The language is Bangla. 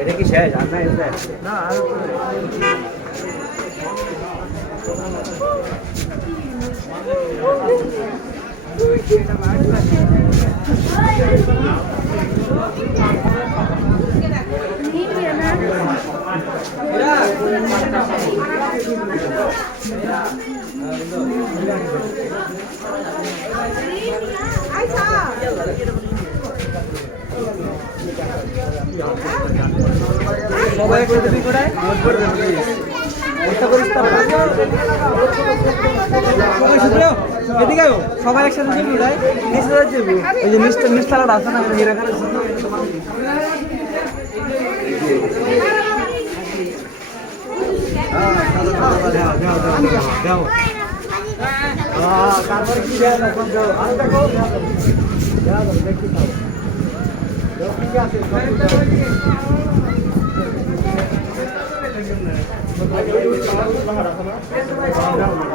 এটা কি শেষ আর নাই না আর সবাই একসাথে বি করায় নোট করে দেন প্লিজ একটা করিস তা সবাই শুধু এদিকে আয় সবাই একসাথে বি করায় নিচে যাচ্ছে ওই যে মিস্টারটা আছে না এরা করে দাও তারপরে কি দেয় না সব দাও আর দেখো দাও দেখি দাও ঠিক আছে সব